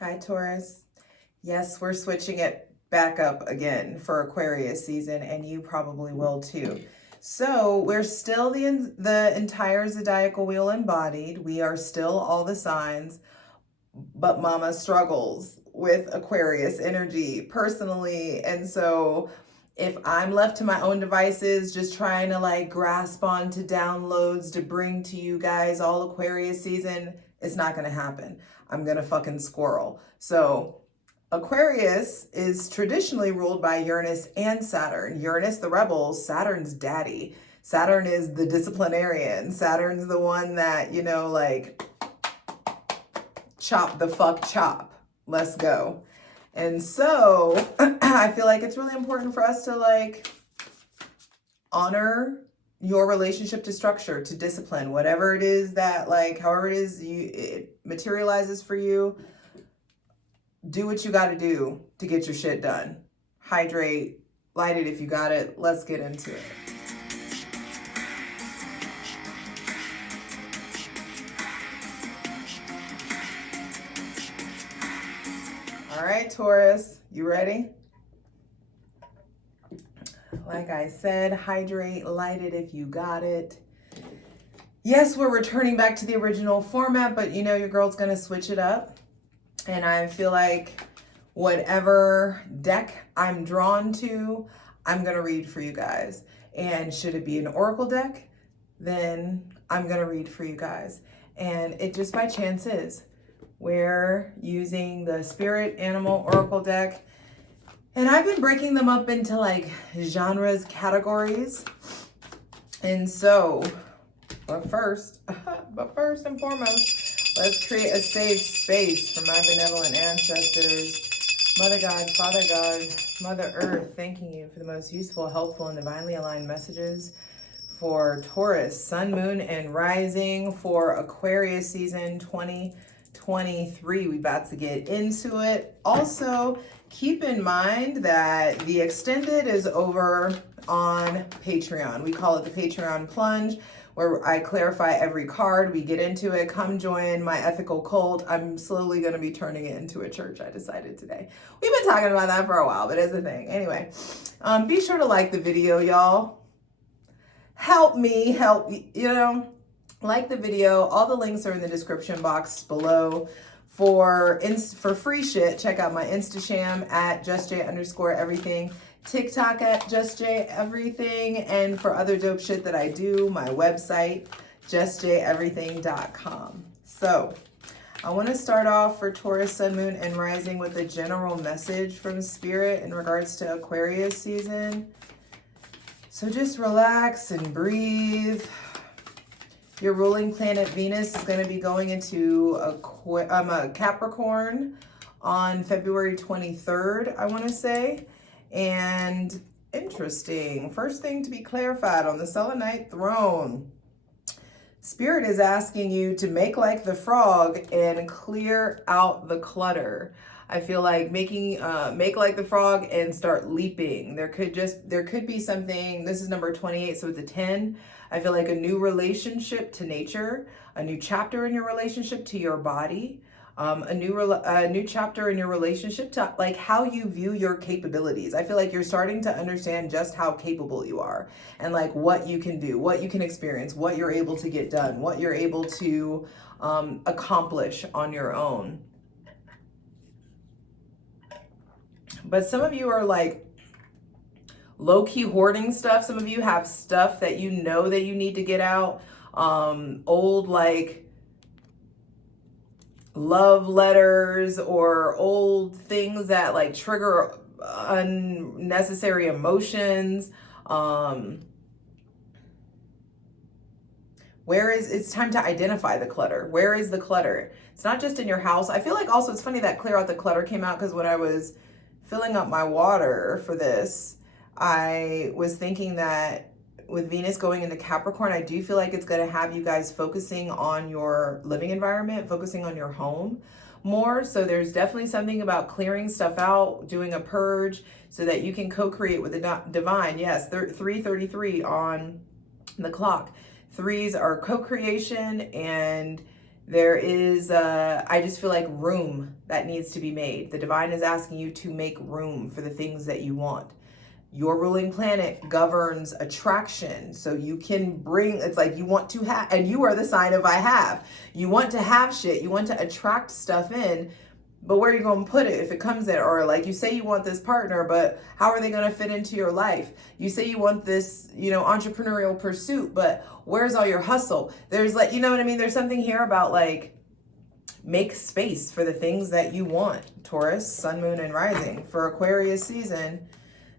Hi, Taurus. Yes, we're switching it back up again for Aquarius season, and you probably will too. So we're still the entire zodiacal wheel embodied. We are still all the signs, but Mama struggles with Aquarius energy personally. And so if I'm left to my own devices, just trying to like grasp onto downloads to bring to you guys all Aquarius season, it's not going to happen. I'm going to fucking squirrel. So Aquarius is traditionally ruled by Uranus and Saturn. Uranus, the rebels, Saturn's daddy. Saturn is the disciplinarian. Saturn's the one that, you know, like, chop the fuck chop. Let's go. And so I feel like it's really important for us to like honor your relationship to structure, to discipline, whatever it is that like, however it is it materializes for you. Do what you got to do to get your shit done. Hydrate, light it if you got it. Let's get into it. All right, Taurus, you ready? Like I said, hydrate, light it if you got it. Yes, we're returning back to the original format, but you know your girl's gonna switch it up. And I feel like whatever deck I'm drawn to, I'm gonna read for you guys. And should it be an oracle deck, then I'm gonna read for you guys. And it just by chance is. We're using the Spirit Animal Oracle deck. And I've been breaking them up into like genres, categories. And so, but first and foremost, let's create a safe space for my benevolent ancestors. Mother God, Father God, Mother Earth, thanking you for the most useful, helpful, and divinely aligned messages for Taurus, Sun, Moon, and Rising for Aquarius season 2023. We about to get into it. Also, keep in mind that the extended is over on Patreon. We call it the Patreon Plunge, where I clarify every card. We get into it. Come join my ethical cult. I'm slowly going to be turning it into a church, I decided today. We've been talking about that for a while, but it's a thing. Anyway, be sure to like the video, y'all. Help me help, you know, like the video. All the links are in the description box below. For free shit, check out my Instasham at JustJ_everything, TikTok at JustJEverything, and for other dope shit that I do, my website, JustJEverything.com. So I want to start off for Taurus, Sun, Moon, and Rising with a general message from Spirit in regards to Aquarius season. So just relax and breathe. Your ruling planet Venus is going to be going into a Capricorn on February 23rd, I want to say. And interesting, first thing to be clarified on the Selenite throne. Spirit is asking you to make like the frog and clear out the clutter. I feel like make like the frog and start leaping. There could be something. This is number 28, so it's a 10. I feel like a new relationship to nature, a new chapter in your relationship to your body, a new chapter in your relationship to like how you view your capabilities. I feel like you're starting to understand just how capable you are and like what you can do, what you can experience, what you're able to get done, what you're able to accomplish on your own. But some of you are like low-key hoarding stuff. Some of you have stuff that you know that you need to get out. Old like love letters or old things that like trigger unnecessary emotions. It's time to identify the clutter. Where is the clutter? It's not just in your house. I feel like also it's funny that clear out the clutter came out because when I was filling up my water for this, I was thinking that with Venus going into Capricorn, I do feel like it's going to have you guys focusing on your living environment, focusing on your home more. So there's definitely something about clearing stuff out, doing a purge so that you can co-create with the divine. Yes, 3:33 on the clock. Threes are co-creation and There is, I just feel like room that needs to be made. The divine is asking you to make room for the things that you want. Your ruling planet governs attraction. So you can bring, it's like you want to have, and you are the sign of I have. You want to have shit. You want to attract stuff in, but where are you going to put it if it comes in? Or like you say you want this partner, but how are they going to fit into your life? You say you want this, you know, entrepreneurial pursuit, but where's all your hustle? There's like, you know what I mean? There's something here about like, make space for the things that you want. Taurus, sun, moon, and rising. For Aquarius season,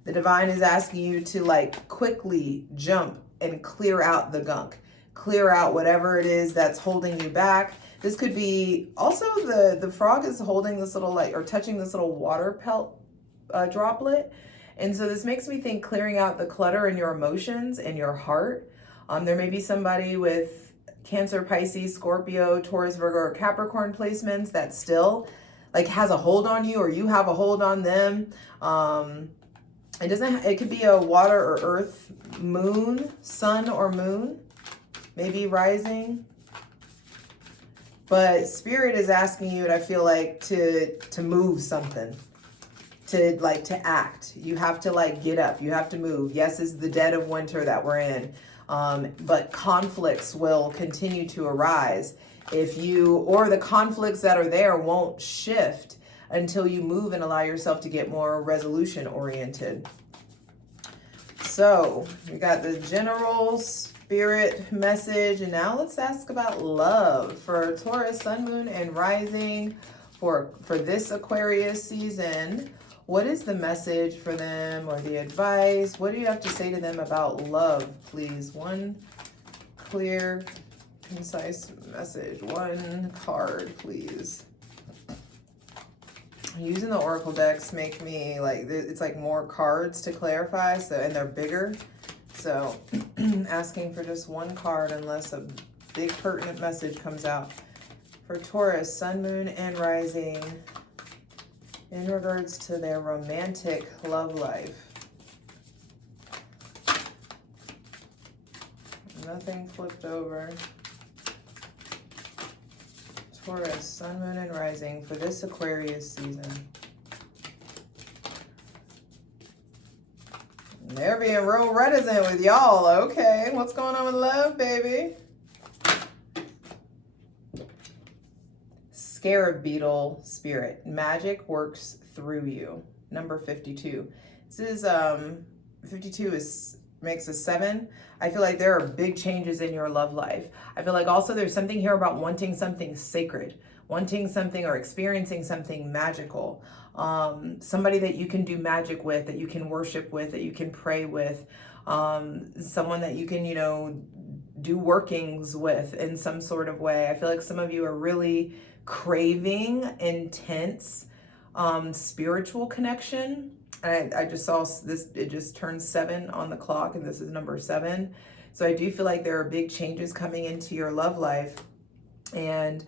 the divine is asking you to like quickly jump and clear out the gunk. Clear out whatever it is that's holding you back. This could be also the frog is holding this little like, or touching this little water pelt droplet. And so this makes me think clearing out the clutter in your emotions and your heart. There may be somebody with Cancer, Pisces, Scorpio, Taurus, Virgo, or Capricorn placements that still like has a hold on you, or you have a hold on them. It could be a water or earth, moon, sun or moon, maybe rising. But spirit is asking you, and I feel like to move something, to act. You have to like get up, you have to move. Yes, it's the dead of winter that we're in. But conflicts will continue to arise or the conflicts that are there won't shift until you move and allow yourself to get more resolution oriented. So we got the general spirit message, and now let's ask about love for Taurus, sun, moon, and rising for this Aquarius season. What is the message for them, or the advice? What do you have to say to them about love, please? One clear, concise message. One card, please. Using the oracle decks make me like, it's like more cards to clarify, so, and they're bigger. So asking for just one card unless a big pertinent message comes out. For Taurus, sun, moon, and rising in regards to their romantic love life. Nothing flipped over. Taurus, sun, moon, and rising for this Aquarius season. They're being real reticent with y'all. Okay, what's going on with love, baby? Scarab beetle spirit. Magic works through you. Number 52. This is 52 makes a 7. I feel like there are big changes in your love life. I feel like also there's something here about wanting something sacred, wanting something or experiencing something magical. Somebody that you can do magic with, that you can worship with, that you can pray with, someone that you can, you know, do workings with in some sort of way. I feel like some of you are really craving intense spiritual connection. And I just saw this, it just turned 7 on the clock, and this is number 7. So I do feel like there are big changes coming into your love life, and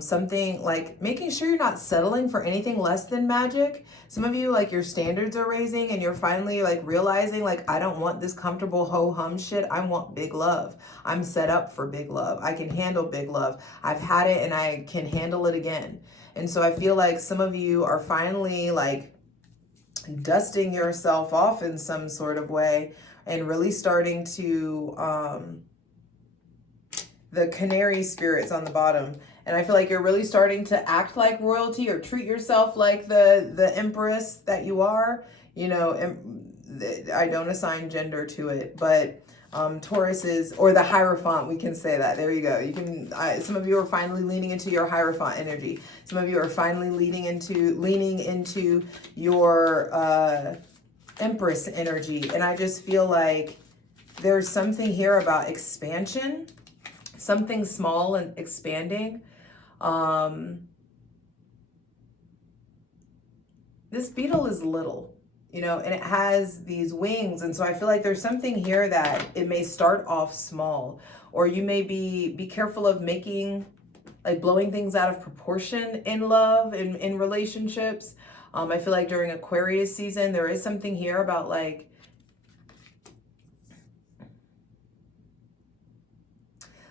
something like making sure you're not settling for anything less than magic. Some of you, like, your standards are raising and you're finally like realizing, like, I don't want this comfortable ho-hum shit. I want big love. I'm set up for big love. I can handle big love. I've had it and I can handle it again. And so I feel like some of you are finally like dusting yourself off in some sort of way and really starting to the canary spirits on the bottom. And I feel like you're really starting to act like royalty or treat yourself like the empress that you are. You know, I don't assign gender to it, but Taurus is, or the Hierophant, we can say that. There you go. You can, some of you are finally leaning into your Hierophant energy. Some of you are finally leaning into your Empress energy. And I just feel like there's something here about expansion, something small and expanding. This beetle is little, you know, and it has these wings. And so I feel like there's something here that it may start off small, or you may be careful of making, like, blowing things out of proportion in love, in relationships. I feel like during Aquarius season, there is something here about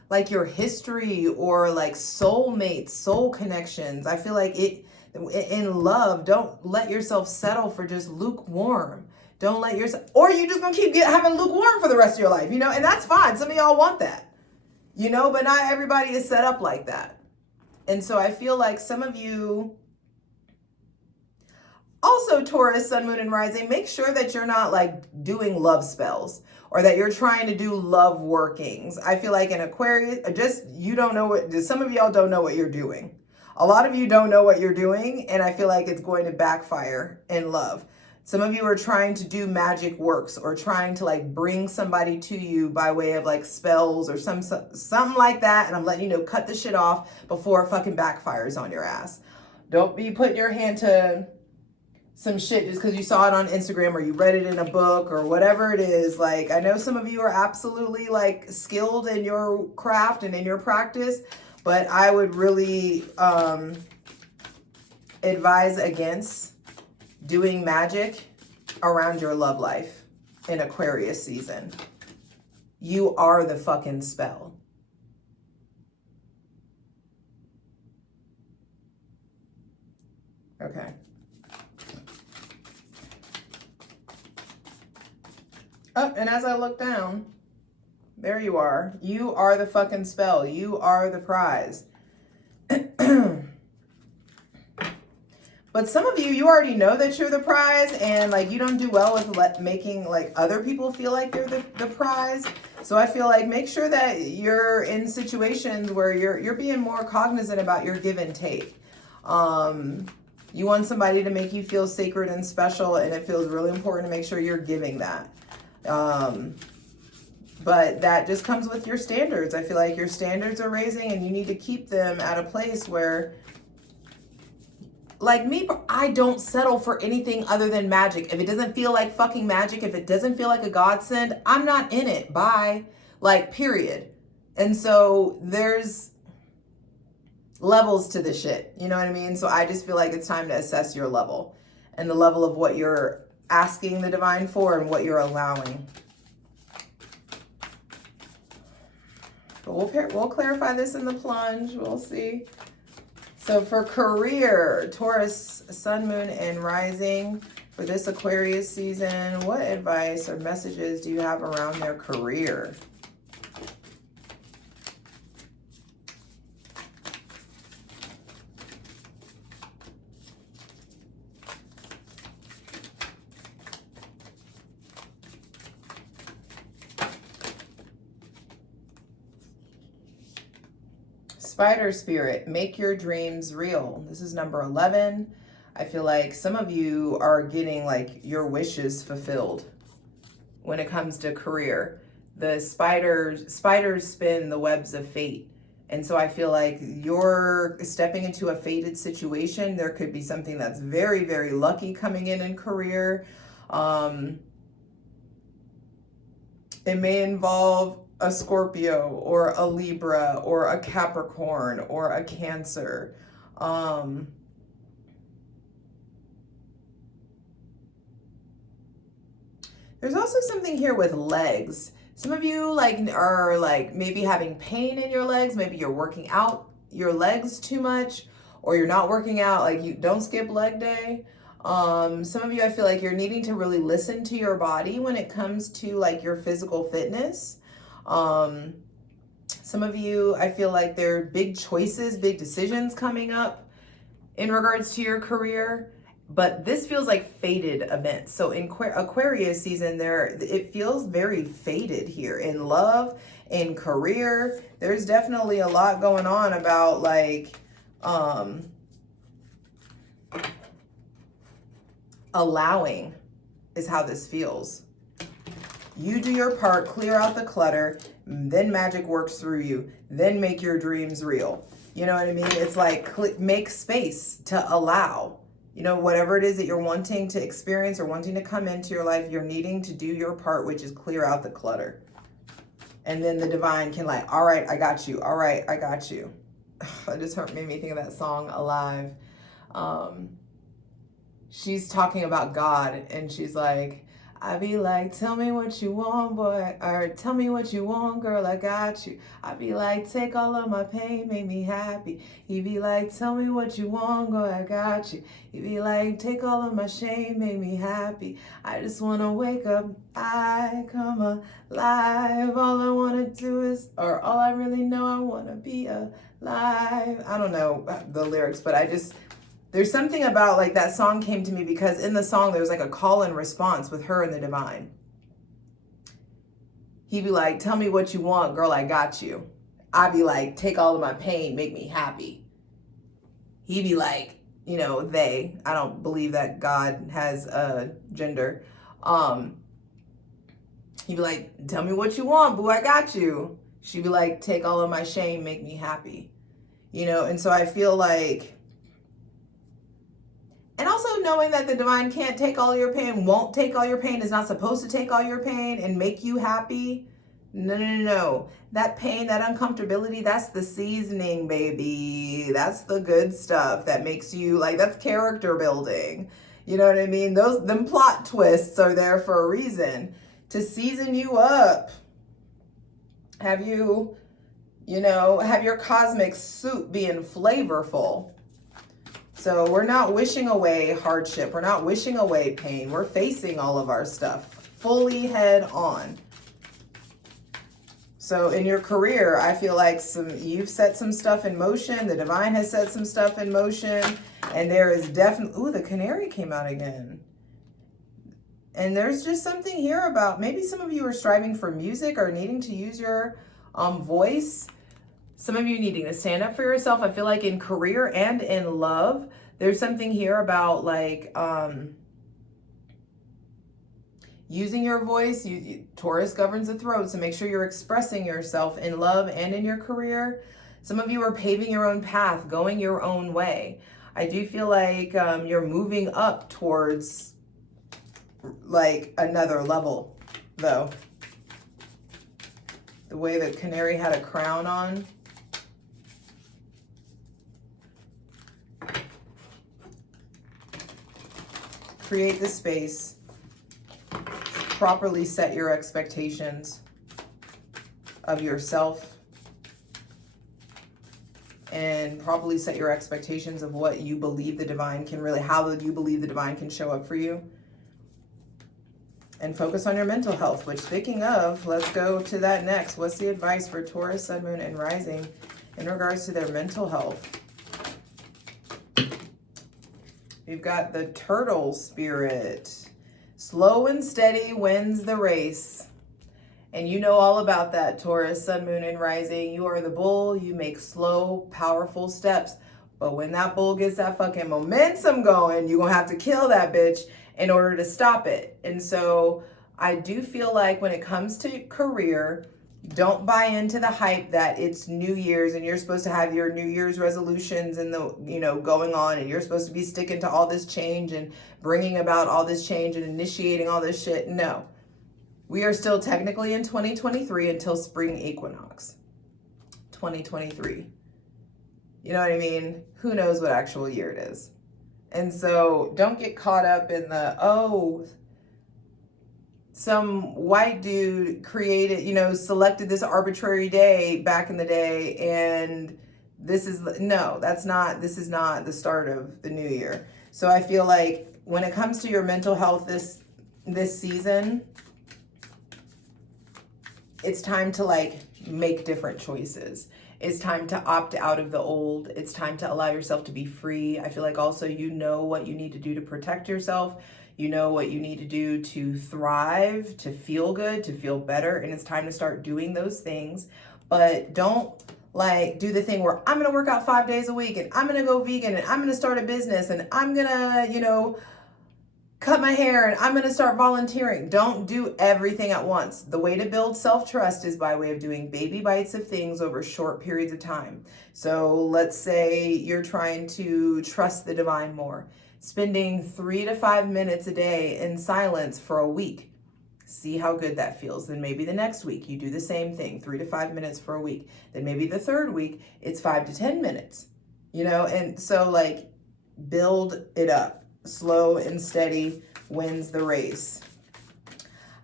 like your history or like soulmates, soul connections. I feel like in love, don't let yourself settle for just lukewarm. Don't let yourself, or you're just gonna keep having lukewarm for the rest of your life, you know, and that's fine. Some of y'all want that, you know, but not everybody is set up like that. And so I feel like some of you, also Taurus, sun, moon, and rising, make sure that you're not like doing love spells or that you're trying to do love workings. I feel like in Aquarius, you don't know what, some of y'all don't know what you're doing. A lot of you don't know what you're doing, and I feel like it's going to backfire in love. Some of you are trying to do magic works or trying to like bring somebody to you by way of like spells or something like that. And I'm letting you know, cut the shit off before it fucking backfires on your ass. Don't be putting your hand to some shit just because you saw it on Instagram or you read it in a book or whatever it is. Like, I know some of you are absolutely like skilled in your craft and in your practice, but I would really advise against doing magic around your love life in Aquarius season. You are the fucking spell. Okay. Oh, and as I look down, there you are. You are the fucking spell. You are the prize. But some of you, you already know that you're the prize, and like you don't do well with making like other people feel like they're the prize. So I feel like make sure that you're in situations where you're being more cognizant about your give and take. You want somebody to make you feel sacred and special, and it feels really important to make sure you're giving that. But that just comes with your standards. I feel like your standards are raising, and you need to keep them at a place where, like me, I don't settle for anything other than magic. If it doesn't feel like fucking magic, if it doesn't feel like a godsend, I'm not in it. Bye. Like, period. And so there's levels to this shit. You know what I mean? So I just feel like it's time to assess your level and the level of what you're asking the divine for and what you're allowing. But we'll clarify this in the plunge. We'll see. So for career, Taurus, sun, moon, and rising for this Aquarius season, what advice or messages do you have around their career? Spider spirit, make your dreams real. This is number 11. I feel like some of you are getting like your wishes fulfilled when it comes to career. The spiders spin the webs of fate. And so I feel like you're stepping into a fated situation. There could be something that's very, very lucky coming in career. It may involve a Scorpio or a Libra or a Capricorn or a Cancer. There's also something here with legs. Some of you are maybe having pain in your legs. Maybe you're working out your legs too much, or you're not working out. Like, you don't skip leg day. Some of you, I feel like you're needing to really listen to your body when it comes to like your physical fitness. Some of you, I feel like there are big choices, big decisions coming up in regards to your career, but this feels like fated events. So in Aquarius season, it feels very fated here in love, in career. There's definitely a lot going on about like, allowing is how this feels. You do your part, clear out the clutter, then magic works through you, then make your dreams real. You know what I mean? It's like make space to allow, you know, whatever it is that you're wanting to experience or wanting to come into your life, you're needing to do your part, which is clear out the clutter. And then the divine can like, all right, I got you. All right, I got you. That just made me think of that song, Alive. She's talking about God, and she's like, I be like, tell me what you want, boy, or tell me what you want, girl, I got you. I be like, take all of my pain, make me happy. He be like, tell me what you want, girl, I got you. He be like, take all of my shame, make me happy. I just wanna wake up, I come alive. All I wanna do is, or all I really know, I wanna be alive. I don't know the lyrics, but there's something about like that song came to me because in the song there's like a call and response with her and the divine. He'd be like, tell me what you want, girl, I got you. I'd be like, take all of my pain, make me happy. He'd be like, you know, they. I don't believe that God has a gender. He'd be like, tell me what you want, boo, I got you. She'd be like, take all of my shame, make me happy. You know, and so I feel like, and also knowing that the divine can't take all your pain, won't take all your pain, is not supposed to take all your pain and make you happy. No, no, no, no. That pain, that uncomfortability, that's the seasoning, baby. That's the good stuff that makes you, like, that's character building. You know what I mean? Them plot twists are there for a reason, to season you up. Have you, have your cosmic soup being flavorful. So we're not wishing away hardship. We're not wishing away pain. We're facing all of our stuff fully head on. So in your career, I feel like you've set some stuff in motion. The divine has set some stuff in motion. And there is definitely, ooh, the canary came out again. And there's just something here about, maybe some of you are striving for music or needing to use your voice. Some of you needing to stand up for yourself. I feel like in career and in love, there's something here about like using your voice. Taurus governs the throat, so make sure you're expressing yourself in love and in your career. Some of you are paving your own path, going your own way. I do feel like you're moving up towards like another level, though. The way the canary had a crown on. Create the space, properly set your expectations of yourself, and properly set your expectations of what you believe the divine can really, how you believe the divine can show up for you. And focus on your mental health, which, speaking of, let's go to that next. What's the advice for Taurus, Sun, Moon, and Rising in regards to their mental health? We've got the turtle spirit. Slow and steady wins the race. And you know all about that, Taurus, Sun, Moon, and Rising. You are the bull. You make slow, powerful steps. But when that bull gets that fucking momentum going, you're going to have to kill that bitch in order to stop it. And so I do feel like when it comes to career, don't buy into the hype that it's New Year's and you're supposed to have your New Year's resolutions and going on, and you're supposed to be sticking to all this change and bringing about all this change and initiating all this shit. No, we are still technically in 2023 until spring equinox. 2023. You know what I mean? Who knows what actual year it is? And so don't get caught up in the, some white dude created, selected this arbitrary day back in the day, and this is not the start of the new year. So I feel like when it comes to your mental health this season, it's time to like make different choices. It's time to opt out of the old. It's time to allow yourself to be free. I feel like also you know what you need to do to protect yourself. You know what you need to do to thrive, to feel good, to feel better. And it's time to start doing those things. But don't like do the thing where I'm going to work out 5 days a week and I'm going to go vegan and I'm going to start a business and I'm going to, cut my hair and I'm going to start volunteering. Don't do everything at once. The way to build self-trust is by way of doing baby bites of things over short periods of time. So let's say you're trying to trust the divine more. Spending 3 to 5 minutes a day in silence for a week. See how good that feels. Then maybe the next week you do the same thing, 3 to 5 minutes for a week. Then maybe the third week it's 5 to 10 minutes, and so like build it up. Slow and steady wins the race.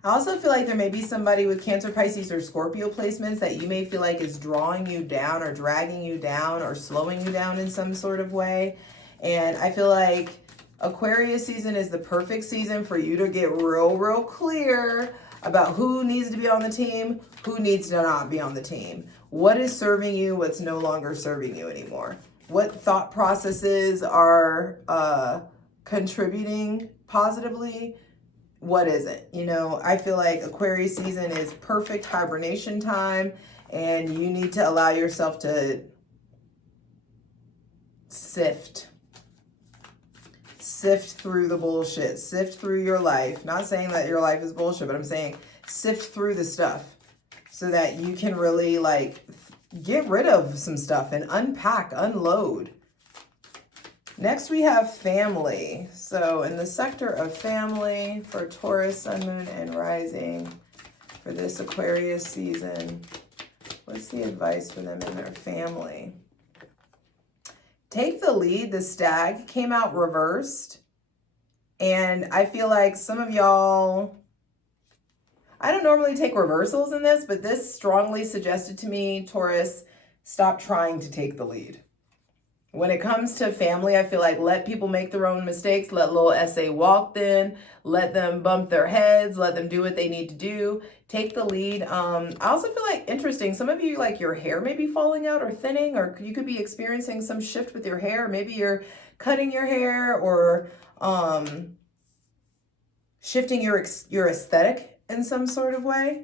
I also feel like there may be somebody with Cancer, Pisces, or Scorpio placements that you may feel like is drawing you down or dragging you down or slowing you down in some sort of way. And I feel like Aquarius season is the perfect season for you to get real clear about who needs to be on the team, who needs to not be on the team. What is serving you, what's no longer serving you anymore. What thought processes are contributing positively, what isn't. You know, I feel like Aquarius season is perfect hibernation time, and you need to allow yourself to sift through the bullshit, sift through your life. Not saying that your life is bullshit, but I'm saying sift through the stuff so that you can really like get rid of some stuff and unpack, unload. Next, we have family. So in the sector of family for Taurus, Sun, Moon, and Rising for this Aquarius season, what's the advice for them in their family? Take the lead. The Stag came out reversed. And I feel like some of y'all, I don't normally take reversals in this, but this strongly suggested to me, Taurus, stop trying to take the lead. When it comes to family, I feel like let people make their own mistakes, let little SA walk in, let them bump their heads, let them do what they need to do, take the lead. I also feel like, interesting, some of you, like your hair may be falling out or thinning, or you could be experiencing some shift with your hair. Maybe you're cutting your hair or shifting your aesthetic in some sort of way.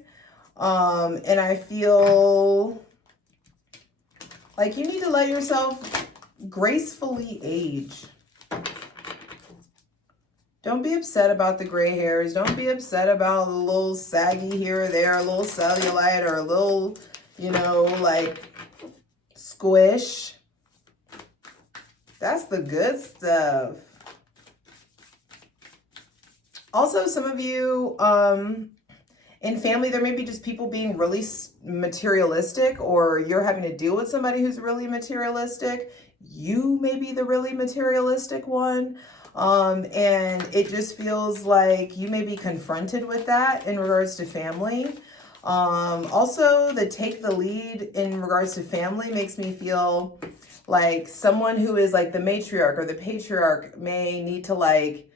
And I feel like you need to let yourself gracefully age. Don't be upset about the gray hairs. Don't be upset about a little saggy here or there, a little cellulite or a little, you know, like squish. That's the good stuff. Also, some of you, in family, there may be just people being really materialistic, or you're having to deal with somebody who's really materialistic. You may be the really materialistic one. And it just feels like you may be confronted with that in regards to family. Also, the take the lead in regards to family makes me feel like someone who is like the matriarch or the patriarch may need to like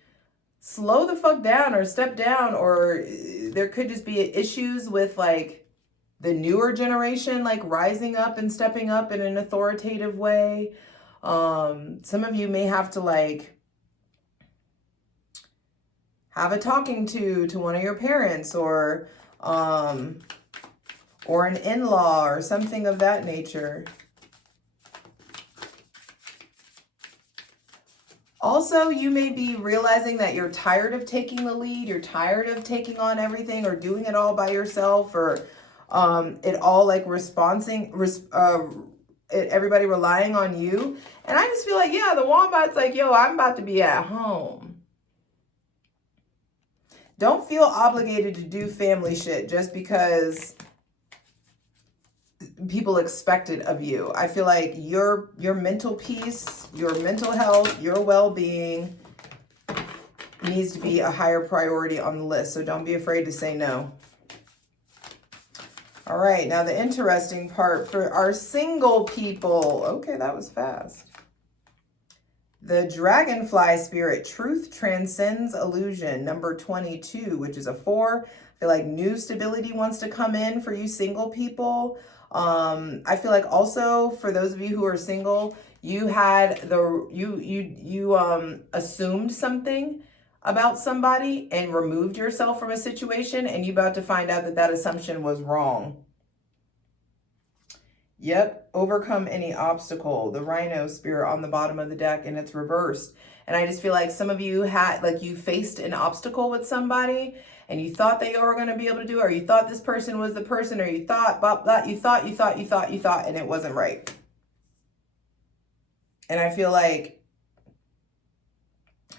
slow the fuck down or step down, or there could just be issues with like the newer generation, like rising up and stepping up in an authoritative way. Some of you may have to like have a talking to one of your parents or an in-law or something of that nature. Also, you may be realizing that you're tired of taking the lead, you're tired of taking on everything or doing it all by yourself, or it all like everybody relying on you. And I just feel like, yeah, the Wombat's like, yo, I'm about to be at home. Don't feel obligated to do family shit just because people expect it of you. I feel like your mental peace, your mental health, your well-being needs to be a higher priority on the list. So don't be afraid to say no. All right, now the interesting part for our single people. Okay, that was fast. The Dragonfly Spirit, Truth Transcends Illusion, number 22, which is a 4. I feel like new stability wants to come in for you single people. I feel like also for those of you who are single, you had you assumed something about somebody and removed yourself from a situation, and you're about to find out that that assumption was wrong. Yep, overcome any obstacle. The Rhino Spirit on the bottom of the deck, and it's reversed. And I just feel like some of you had, like, you faced an obstacle with somebody and you thought that you were going to be able to do it, or you thought this person was the person, or you thought, blah, blah, you thought, and it wasn't right. And I feel like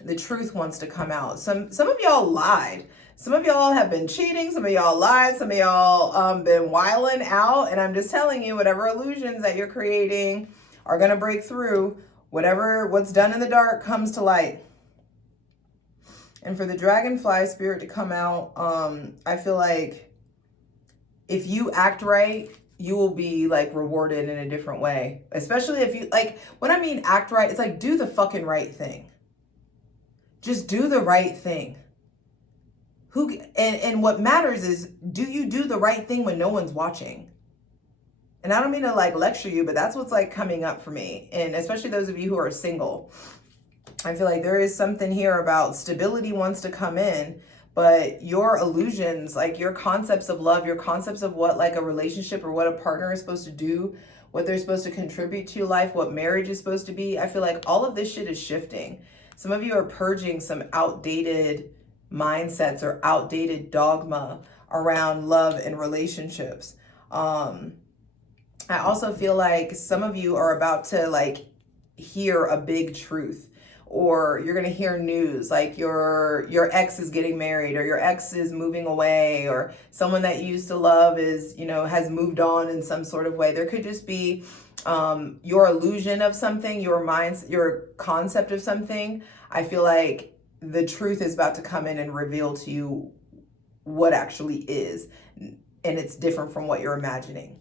the truth wants to come out. Some of y'all lied. Some of y'all have been cheating. Some of y'all lied. Some of y'all been wiling out. And I'm just telling you, whatever illusions that you're creating are going to break through. What's done in the dark comes to light. And for the dragonfly spirit to come out, I feel like if you act right, you will be like rewarded in a different way. Especially if you like, when I mean act right, it's like do the fucking right thing. Just do the right thing. And what matters is, do you do the right thing when no one's watching? And I don't mean to like lecture you, but that's what's like coming up for me. And especially those of you who are single. I feel like there is something here about stability wants to come in, but your illusions, like your concepts of love, your concepts of what like a relationship or what a partner is supposed to do, what they're supposed to contribute to your life, what marriage is supposed to be. I feel like all of this shit is shifting. Some of you are purging some outdated mindsets or outdated dogma around love and relationships. I also feel like some of you are about to like hear a big truth, or you're going to hear news like your ex is getting married, or your ex is moving away, or someone that you used to love is, you know, has moved on in some sort of way. There could just be your illusion of something, your concept of something. I feel like the truth is about to come in and reveal to you what actually is, and it's different from what you're imagining.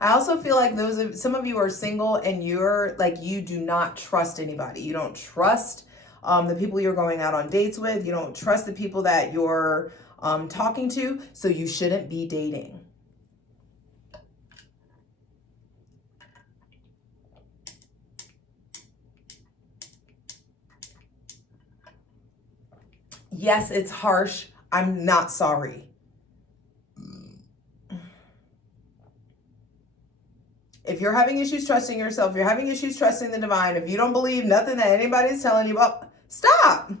I also feel like some of you are single and you're like, you do not trust anybody. You don't trust the people you're going out on dates with. You don't trust the people that you're talking to. So you shouldn't be dating. Yes, it's harsh. I'm not sorry. If you're having issues trusting yourself, if you're having issues trusting the divine, if you don't believe nothing that anybody's telling you, well, stop.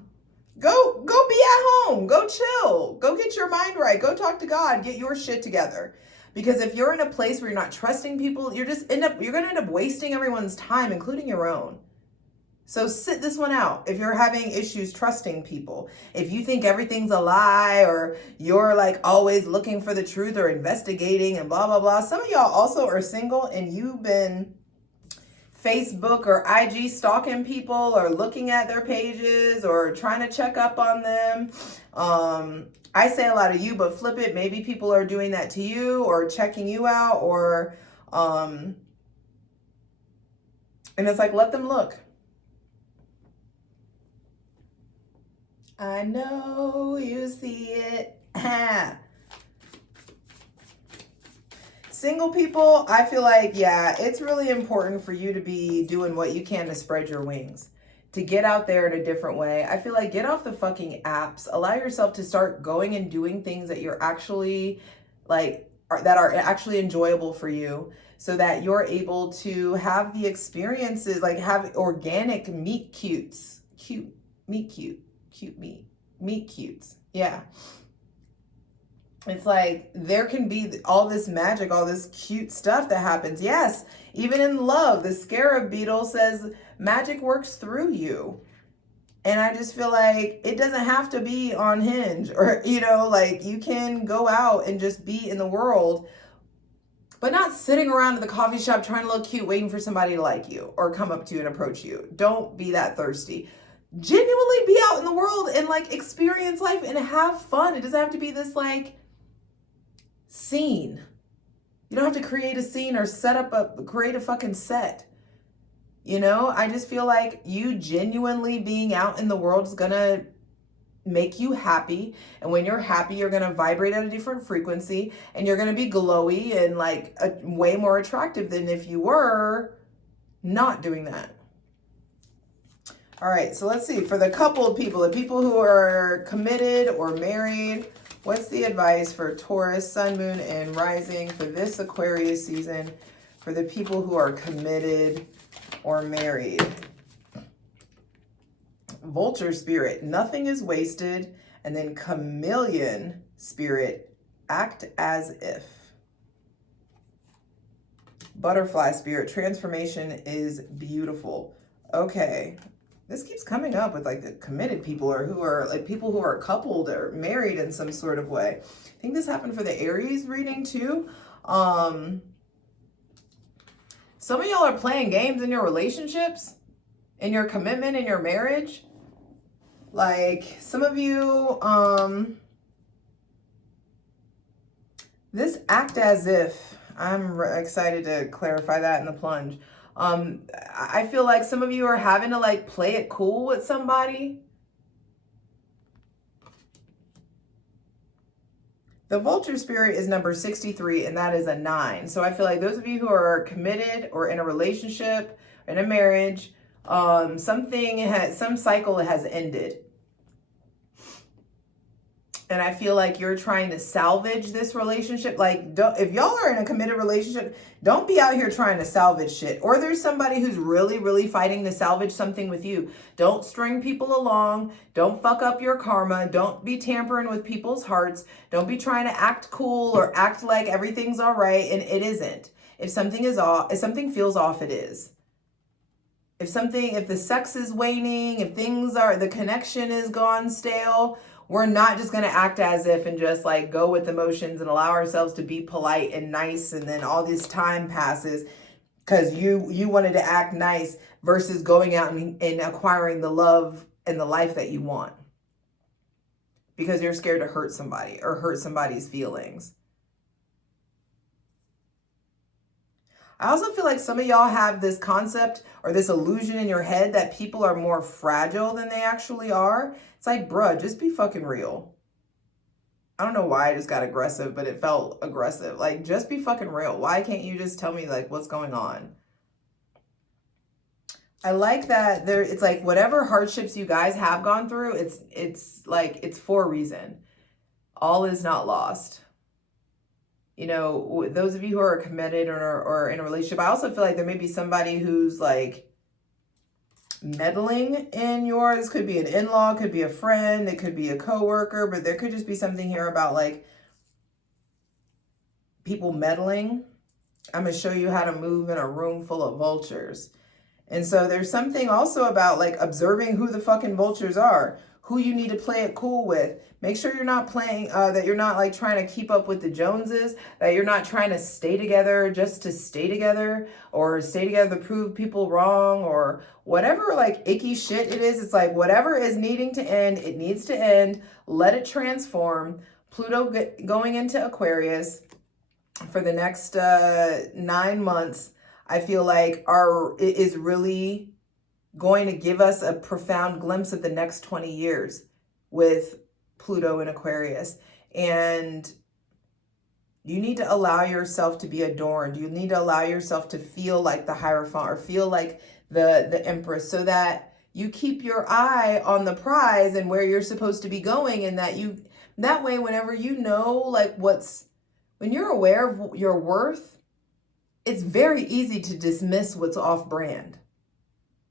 Go be at home. Go chill. Go get your mind right. Go talk to God. Get your shit together. Because if you're in a place where you're not trusting people, you're going to end up wasting everyone's time, including your own. So sit this one out. If you're having issues trusting people, if you think everything's a lie, or you're like always looking for the truth or investigating and blah, blah, blah. Some of y'all also are single and you've been Facebook or IG stalking people, or looking at their pages, or trying to check up on them. I say a lot of you, but flip it. Maybe people are doing that to you, or checking you out, or, and it's like, let them look. I know you see it. Single people, I feel like, yeah, it's really important for you to be doing what you can to spread your wings, to get out there in a different way. I feel like get off the fucking apps. Allow yourself to start going and doing things that you're actually like, that are actually enjoyable for you, so that you're able to have the experiences, like have organic meet cutes. Yeah. It's like there can be all this magic, all this cute stuff that happens. Yes, even in love, the scarab beetle says magic works through you. And I just feel like it doesn't have to be on Hinge, or, you know, like you can go out and just be in the world, but not sitting around at the coffee shop trying to look cute, waiting for somebody to like you or come up to you and approach you. Don't be that thirsty. Genuinely be out in the world and like experience life and have fun. It doesn't have to be this like scene. You don't have to create a scene or create a fucking set. You know, I just feel like you genuinely being out in the world is gonna make you happy. And when you're happy, you're gonna vibrate at a different frequency, and you're gonna be glowy and like way more attractive than if you were not doing that. All right, so let's see. For the coupled people, the people who are committed or married, what's the advice for Taurus, Sun, Moon, and Rising for this Aquarius season for the people who are committed or married? Vulture spirit, nothing is wasted. And then chameleon spirit, act as if. Butterfly spirit, transformation is beautiful. Okay. This keeps coming up with like the committed people, or who are like people who are coupled or married in some sort of way. I think this happened for the Aries reading too. Some of y'all are playing games in your relationships. in your commitment, in your marriage. Like some of you, this act as if, I'm excited to clarify that in the plunge. I feel like some of you are having to like play it cool with somebody. The vulture spirit is number 63, and that is a 9. So I feel like those of you who are committed or in a relationship, in a marriage, some cycle has ended. And I feel like you're trying to salvage this relationship. Like, if y'all are in a committed relationship, don't be out here trying to salvage shit. Or there's somebody who's really, really fighting to salvage something with you. Don't string people along. Don't fuck up your karma. Don't be tampering with people's hearts. Don't be trying to act cool or act like everything's all right and it isn't. If something is off, if something feels off, it is. If the sex is waning, if the connection is gone stale, we're not just going to act as if and just like go with the motions and allow ourselves to be polite and nice. And then all this time passes because you wanted to act nice versus going out and acquiring the love and the life that you want. Because you're scared to hurt somebody or hurt somebody's feelings. I also feel like some of y'all have this concept or this illusion in your head that people are more fragile than they actually are. It's like, bruh, just be fucking real. I don't know why I just got aggressive, but it felt aggressive. Like, just be fucking real. Why can't you just tell me like what's going on? I like that it's like whatever hardships you guys have gone through, it's like it's for a reason. All is not lost. You know, those of you who are committed or in a relationship, I also feel like there may be somebody who's like meddling in this could be an in-law, could be a friend, it could be a coworker, but there could just be something here about like people meddling. I'm going to show you how to move in a room full of vultures. And so there's something also about like observing who the fucking vultures are, who you need to play it cool with. Make sure you're not playing, that you're not like trying to keep up with the Joneses, that you're not trying to stay together just to stay together or stay together to prove people wrong or whatever like icky shit it is. It's like whatever is needing to end, it needs to end. Let it transform. Pluto going into Aquarius for the next 9 months, I feel like it is really going to give us a profound glimpse of the next 20 years with Pluto in Aquarius. And you need to allow yourself to be adorned. You need to allow yourself to feel like the Hierophant or feel like the Empress, so that you keep your eye on the prize and where you're supposed to be going. And that way, whenever you know, like when you're aware of your worth, it's very easy to dismiss what's off brand.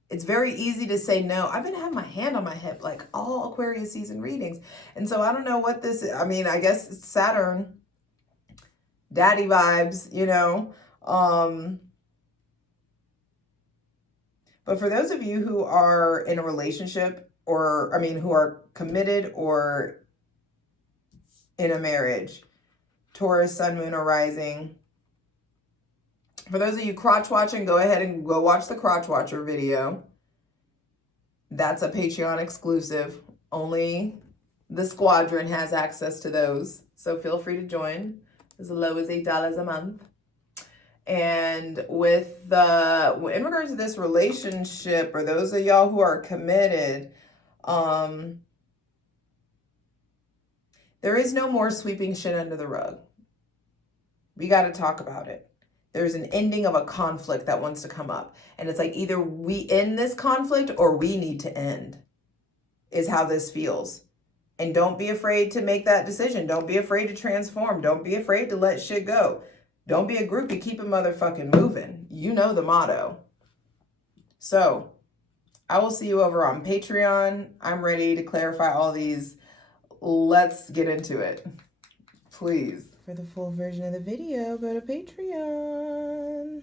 It's very easy to say no. I've been having my hand on my hip like all Aquarius season readings. And so I don't know what this is. I mean, I guess it's Saturn, daddy vibes, you know. But for those of you who are in a relationship who are committed or in a marriage, Taurus, Sun, Moon, or Rising. For those of you crotch watching, go ahead and go watch the crotch watcher video. That's a Patreon exclusive. Only the squadron has access to those. So feel free to join as low as $8 a month. And in regards to this relationship, or those of y'all who are committed, there is no more sweeping shit under the rug. We got to talk about it. There's an ending of a conflict that wants to come up. And it's like either we end this conflict or we need to end, is how this feels. And don't be afraid to make that decision. Don't be afraid to transform. Don't be afraid to let shit go. Don't be a groupie. Keep it motherfucking moving. You know the motto. So I will see you over on Patreon. I'm ready to clarify all these. Let's get into it. Please. For the full version of the video, go to Patreon.